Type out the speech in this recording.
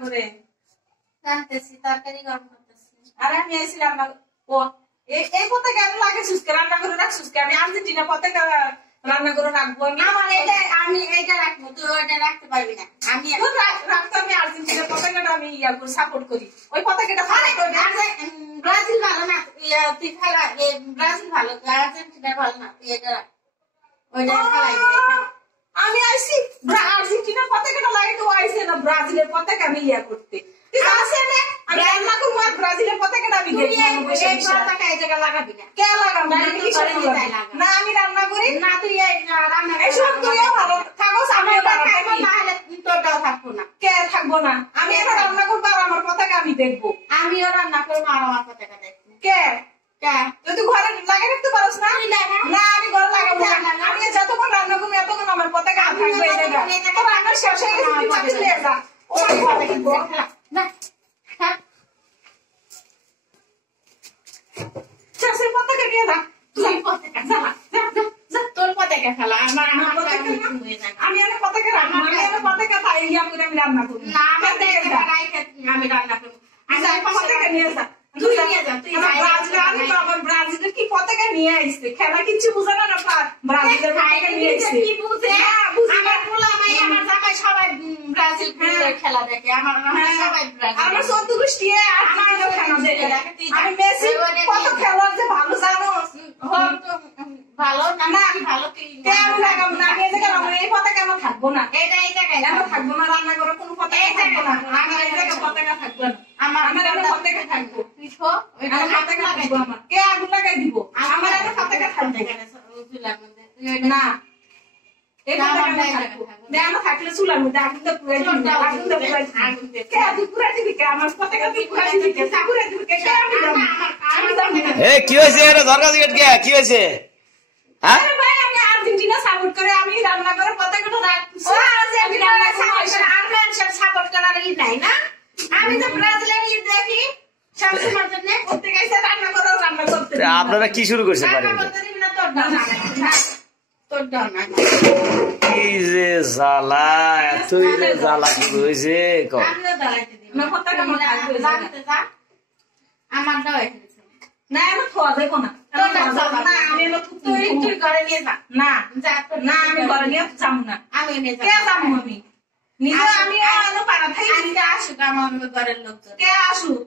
করে জানতেছি তরকারি গরম করতেছি। আর আমি আইছি রান্না ও এই পতাকা আমি লাগে সুস্কে রান্না করে রাখ সুস্কে আমি আর্জেন্টিনা পতাকা রান্না করে রাখবো আমি আমার এটা আমি এটা রাখবো, তুই ওইটা রাখতে পারবি না। আমি রাখতো আমি আর্জেন্টিনার পতাকাটা আমি ইয়া করে সাপোর্ট করি ওই পতাকাটা ব্রাজিল ভালো না, তুই খেলা ব্রাজিল ভালো, আর্জেন্টিনা ভালো না, তুই এটা ওইটা খেলাই আমি আইছি আর্জেন্টিনার পতাকাটা লাগে তো আইছে না ব্রাজিলের পতাকা আমি ইয়া করতে আমি রান্না করবো আর ব্রাজিলের পতাকাটা আমি পতাকা এই জায়গা লাগাবি না। কে লাগাবো না আমি রান্না করি না তুই রান্না এইসব তুইও ভালো থাকো আমি না হলে তোরটাও থাকবো না। কে থাকবো না আমি এখন রান্না করবো আর আমার পতাকা আমি দেখবো। আমিও রান্না করবো আর আমার পতাকা দেখবো। কে কে তুই ঘরে লাগিয়ে রাখতে পারোস না? না আমি ঘরে লাগাবো না। আমি যতক্ষণ রান্না করবো এতক্ষণ আমার পতাকা থাকবে এই জায়গায়। তো রান্না শেষ হয়ে গেছে তুই বাড়ি চলে যা। ও আমি ঘরে দেখবো না চাষের পতাকা নিয়ে যা তুই পতাকা যা যা যা তোর পতাকা খেলা আমার আমার পতাকা আমি এনে পতাকা রাখবো আমি এনে পতাকা তাই ইয়া করে আমি রান্না করবো না আমার আমি রান্না করবো। আচ্ছা পতাকা নিয়ে যা তুই নিয়ে যা, তুই ব্রাজিলের কি পতাকা নিয়ে আসছে খেলা কিচ্ছু বুঝে না ব্রাজিলের পতাকা নিয়ে আসছে কি বুঝে আমার পোলা মাই আমার জামাই সবাই ব্রাজিল খেলা দেখে আমার সবাই ব্রাজিল আমার 14 গোষ্ঠী আমার খেলা দেখে আমি মেসি কত খেলোয়াড় যে ভালো জানো ভালো না ভালো তুই কেমন লাগাবো না এই জায়গায় আমার এই পতাকা আমার থাকবো না এটা এই জায়গায় আমার থাকবো না রান্না করে কোনো পতাকা থাকবো না আমার এই জায়গায় পতাকা থাকবো না আমার পতাকা থাকবো তুই তো আমার পতাকা থাকবো আমার কে আগুন লাগাই দিব আমার একটা পতাকা থাকবে না এই পতাকা থাকবো আমার থাকলে চুলার মধ্যে আগুন তো পুরাই দিবি আগুন তো পুরাই দিবি কে তুই পুরাই দিবি কে আমার পতাকা তুই পুরাই দিবি কে পুরাই দিবি কে আমি জানি আমি জানি না এ কি হয়েছে এটা দরকার কে কি হয়েছে হ্যাঁ আরে ভাই আমি আর্জেন্টিনা সাপোর্ট করে আমি রান্না করে পতাকাটা রাখছি ও আর্জেন্টিনা সাপোর্ট সাপোর্ট করার ই নাই না আমি তো ব্রাজিলের ই দেখি সবসময় জন্য করতে গেছে রান্না করে রান্না করতে আপনারা কি শুরু করছেন রান্না করতে দিবি না তোর দাও না তোর দাও না কি যে জ্বালা এতই যে জ্বালা কি হয়েছে কম আমরা দাঁড়াইতে দিবি না পতাকা আমার থাকবে জানতে যা আমার দাও এখানে না আমি খাওয়া যাবো না না আমি তুই ঘরে নিয়ে যা না যা না আমি ঘরে নিয়ে যাবো না আমি নিয়ে কে যাবো আমি নিজে আমি পাড়া থাকি আজকে আসুক আমার ঘরের লোকজন কে আসুক